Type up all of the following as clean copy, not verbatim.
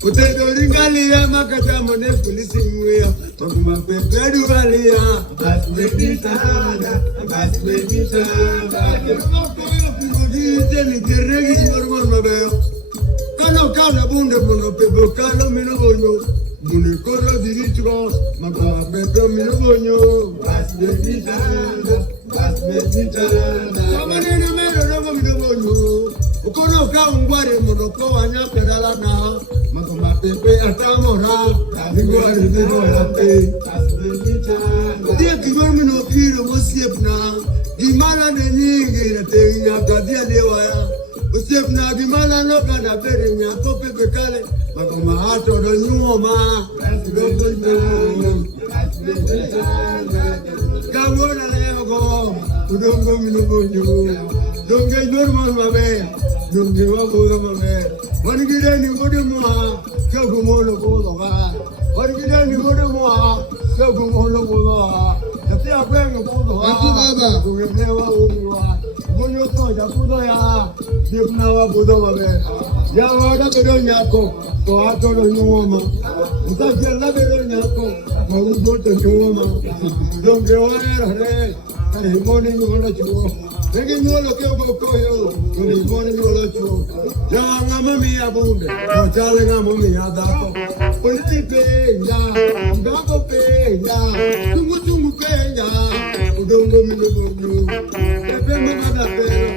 Potato Ringalia, Macadamone, Police in Rio, Paguma Pedualia, that's baby Sada, that's baby Sada. The reggae for Mabel. Cano Cana Bunda Bono, Pebo Cano Minobono, Municola di Ritro, Magua Pepo Minobono, that's baby Sada, that's baby Sada. Somebody made a number of Minobono. Ukono ka ungware monoko anya pedala na magoma pepe atamora ngware bero ate asbelita dia kigomi no kiro mosiepna gimala ne nyingi na tenya gadia dewa mosiepna gimala no kana bere nya ko pepe kale magoma ato do nyuma gawona lego udongo minobonyo donge normal mabe donge wabuga mabe wanigide ni modemo kagumolo bodoga wanigide ni modemo kagumolo bodoga tapi akwenga bodoga baba kungewa umwa bonyo to ja bodoya dipna wa bodoga mabe ya wada bedo nyako to atolo nyoma mutaje la bedo nyako mabudo to nyoma donge wa re kare moni ngona chuo Negi nyolo kyo koyo, kuni moni nyolo chuo. Ya ngama mi abunde, no chale ngama mi adako. Politi peña, ngako peña, tungu peña, udongo mi nubungu. Pepe mangada pero,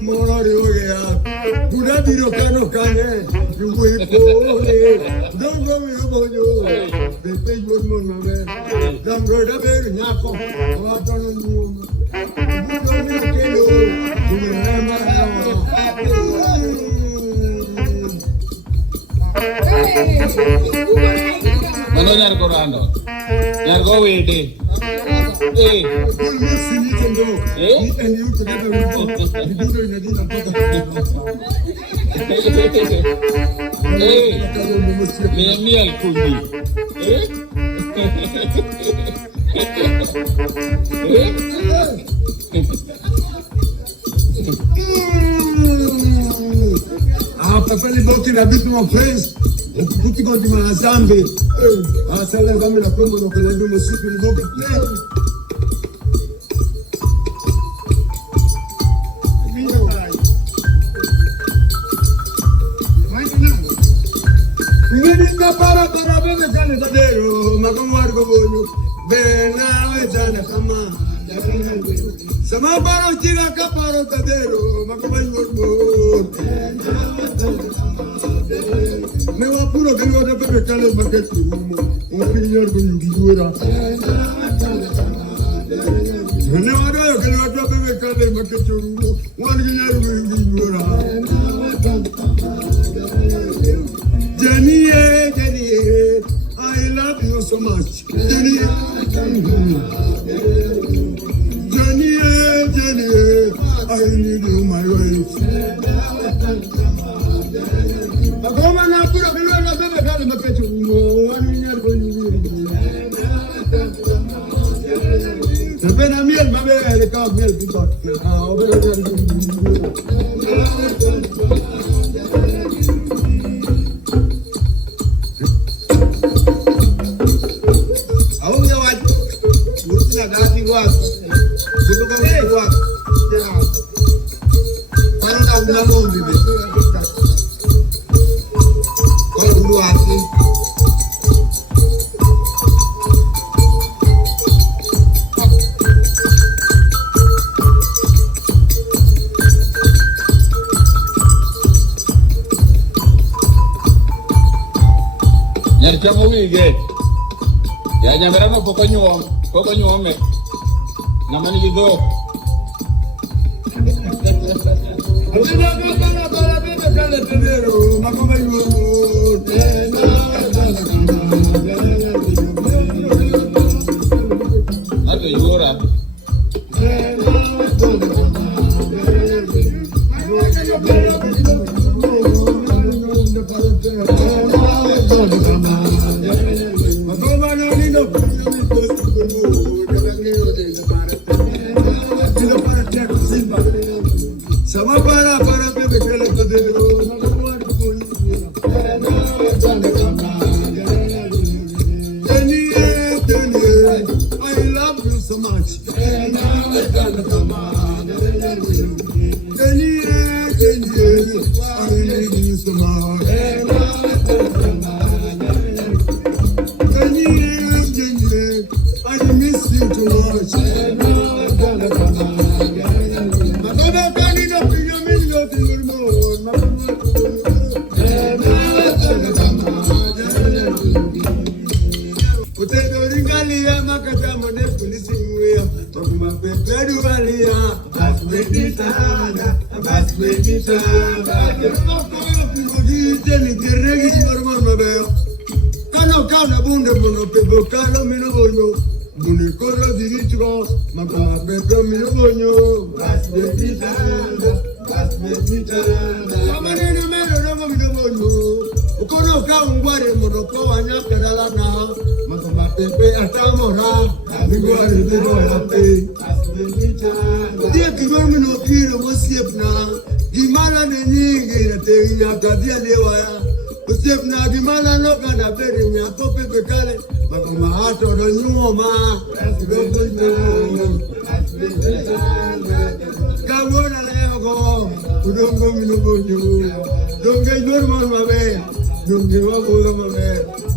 mora riogea. Buda biro kano kane, yuwe kore. Udongo mi nubungu. Pepe yurmon mabe, damroda beru nyako, watono nyuma. Mano nyar ko rando. Nyar go wede. Miel kundi. Ah, papa les bons qui habitent mon frère, vous qui vont du Mazambe. Ah, ça là, va me la prendre, donc elle a donné le soupe, le bon qui plaît. Ngiringa para bebe jane tadero, makamwar go bonyo, bena we jane kama. Sama baro chiga kaparo tadero, makamay mormor. Me wa puro que no te bebe kale maketu, un señor con yugiura. Me wa do que no te bebe kale maketu, un señor con yugiura. Jenny, I love you so much. Jenny, I need you, my wife. Agora na pura que não deve dar uma pecho, one year for you. The Benamiel, my baby, the cow milk, the doctor. Chamo wige. Ya nyamera no poko nyuome. Namani gido. Ate yura. Sama para bebe kele tadero, na kumar ko. sana, basme sana. Ni kiregi normal mabeo. Kano kana bunde mono pebo kano mino bonyo. Bune kolo dirichro, makama pebo mino bonyo. Basme sana, basme sana. Amane na mero na mino bonyo. Ukono ka ungware mono po anya kadala na. Makama pepe atamora. Nigware ndio yape. Basme sana. Dia kiwa mino kiro mosiep na. Gimana nyingi na tenya kadia lewaya. Usip na gimana no kana beri nya kope bekale. Makoma hato do nyuma. Kabona leo go. Udongo minubunyu. Donge normal mabe. Donge wako mabe.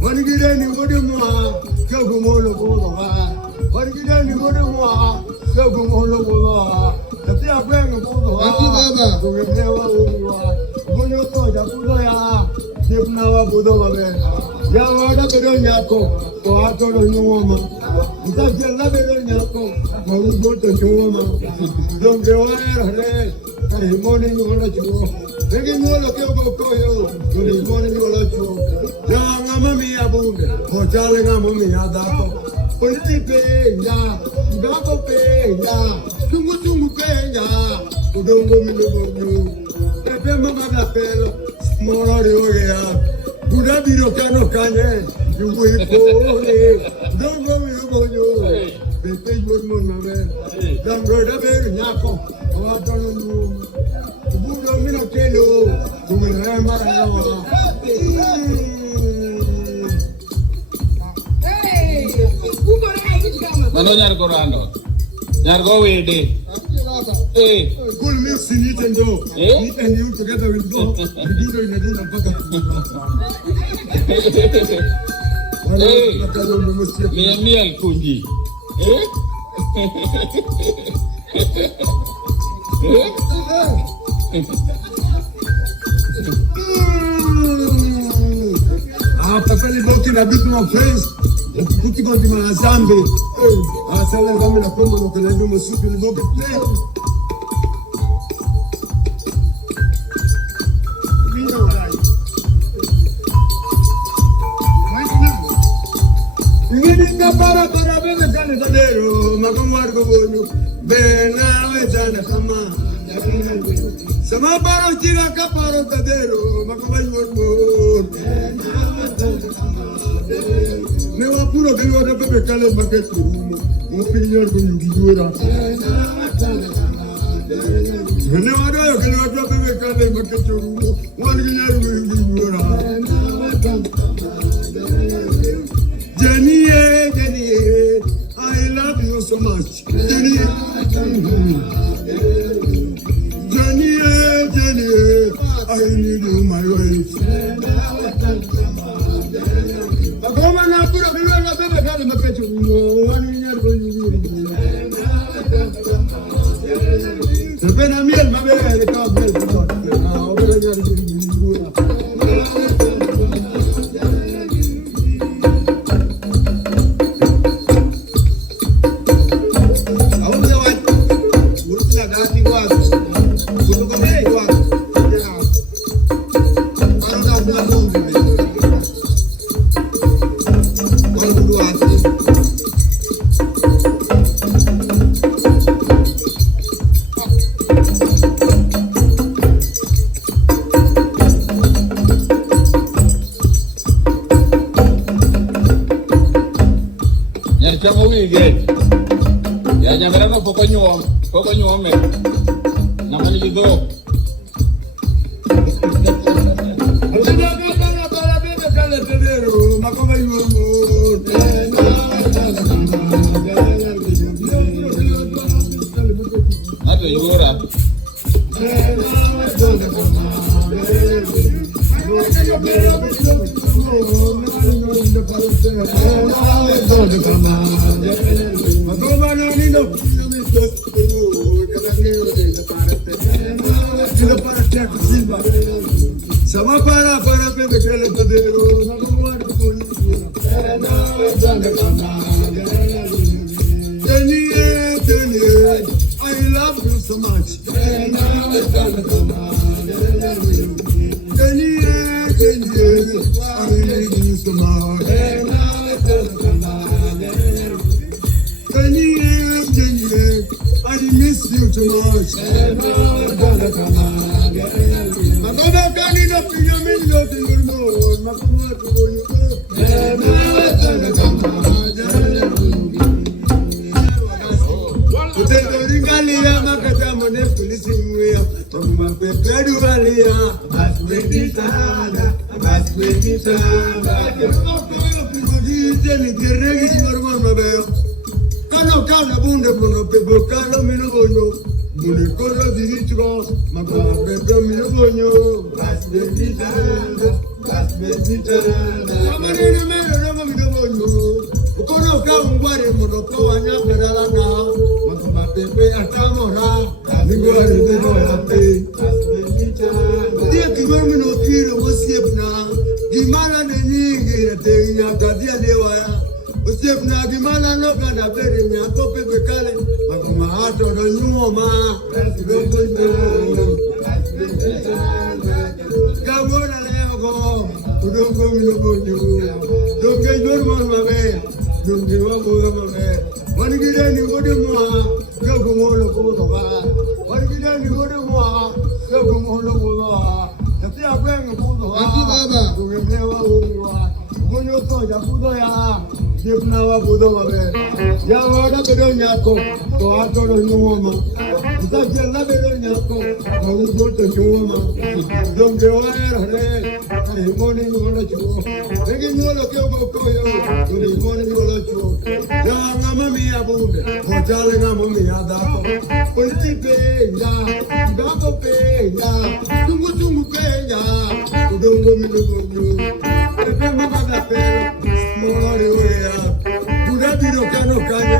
Wanigire ni ngode mwa. Kabu molo bodo ba. Wanigire ni ngode mwa. Kabu molo bodo ba. Tapi apa yang bodo ba. Ati baba. Donge lewa uwa. Bonyo to japudo ya. Sipnawa bodo mabe. Ya wada bedo nyako. Ko ato do nyoma. Mtajela bedo nyako. Mo bodo nyoma. Donge wara re. Kare moni ngola chuo. Ege ngola ke ko koyo. Kare moni ngola chuo. Ya ngama mi abunde. Ko jale ngama mi adako. Politipe ya. Ngako pe ya. Tungu pe ya. Udongo mi lobo. Pepe mama da pelo. Moro ri ya. Buda biro kano kanye. Yugo ipole. Udongo mi lobo. Pepe yod mabe. Dango da be nyako. Awato no. Budo mi no kelo. Tumere mara yawa. Mano nyargo rando. Nyargo wede. Cool milk sinitendo. Eat and you together will go. We do it in a dinner baka. Miel kunji. Papeli boki na bitu my friends. Kuti konti mana zambi. Sala zame na kombo no kelendo musupi ni boki. Inga para bebe kale tadero. Makamwar ko bonyo. Bena we jana kama. Sama paro chiga kaparo tadero. Makamay mo. Ne wa puro que yo de bebe kale baketu. Mo pinyor ko yugi dura. Ne wa do que yo de bebe kale baketu. Wan ginyer ko yugi dura. Jenny, I love you so much. Jenny, I need you, my wife. Agoma na pura bila na bebe kale mapecho. Wani nyar ko yugi. Sepena miel mabe de ka bel. Na obera nyar yugi. Chamo wige. Ya nyamera no poko nyuome. Namani gido. Para bebe kale tedero, makoma yumo. Ato yura. Sama para bebe kale tedero, makoma Jenny, I love you so much. I need you so much. I miss you too much. Magana kani na pinya minyo tingumo, makumwa tukoyo. Kutendo ringalia makata mone polisi mweya, tuma pepedu valia, basweditana. Ni diregi normal mabeo. Kana bunde bono pebo kana mino bonyo. Mune kola dirichro, magana pebo mino bonyo. Basweditana. Amarina mero rama mino bonyo. Kono ka ungware mono kwa nyaka dalana. Magana pepe atamora. Ningware dero yape. Dia kibar mino kiro mosiepna. Gimana nengi na tenya kadia dewaya. Mosiepna gimana no kana bere nya kope bekale. Makoma hato no nyuma. Kabona leo go. Udongo mino bonyo. Donge normal mabe. Donge wabo mabe. Wanigida ni gode moa. Kago molo kodo ba. Wanigida ni gode moa. Kago molo kodo ba. Tapi apa yang kudo? Aku baba. Kugemewa uwa. Kunyo to ya kudo ya. Jepna wa kudo mabe. Ya wada bedo nyako. To ato do nyoma. Kita jella bedo nyako. Mau do to nyoma. Donge wa re. Ai moni ngono chuo. Ege nyolo ke ko yo. Ni moni ngono chuo. Ya ngama mi abunde. Hotale ngama mi ada. Politipe ya. Gapo pe ya. Tungu Kenya, udongo midogo, pepe mabada pelo, mori oya, buda biro kano kanye,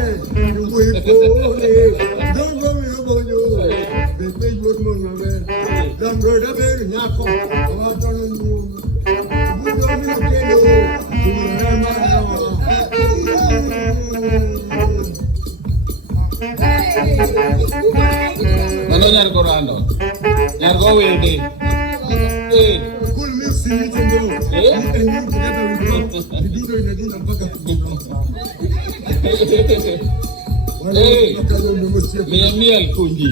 yugo ipole, udongo midogo, pepe yurmo nabe, damroda beru nyako, watono nyumo, buda biro keno, buda marawa. Mana nyar korando, nyar kowe ini. Kul misi ni chendo. Enyu kujata wito. Didudo inadina mpaka. Mia kunji.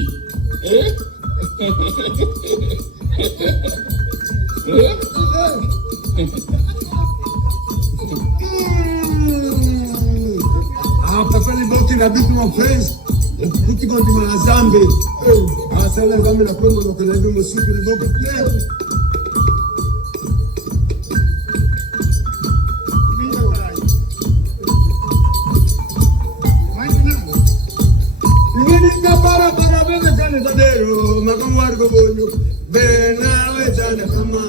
Papa ni boti na bitu mon friends. Kuti konti mana zambe. Sala zambe na kwembo no kele ndumo supi ni dogo. Para bebe kane tadero, makamwar go bonyo. Bena we chane kama.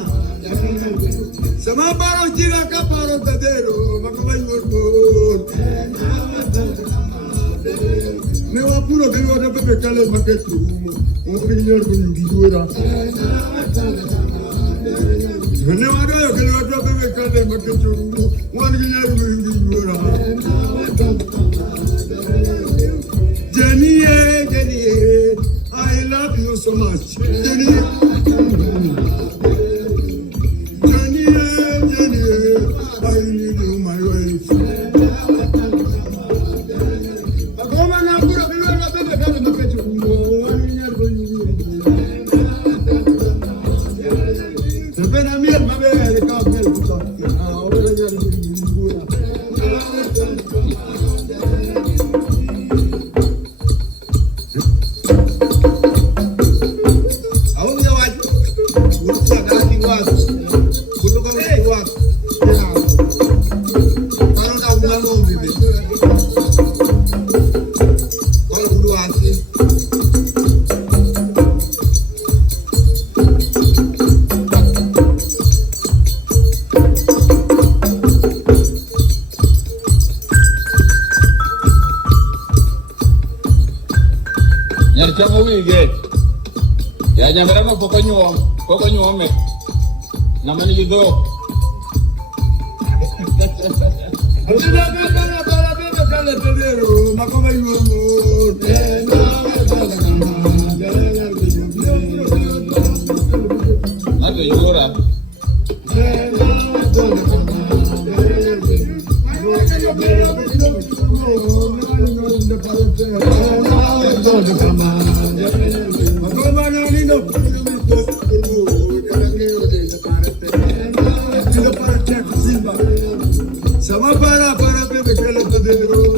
Sama paro chiga kaparo tadero, makamwar go. Me wa puro que no te pepe cale maketu, un piñor con yuguera. Me wa da que no te pepe cale maketu, un piñor con yuguera. Jenny, I love you so much. Jenny, I need you, my wife. Nyar chamo wige. Ya nyamera no poko nyuome. Namani gido. Nado yugora. Sama para bebe kele tadero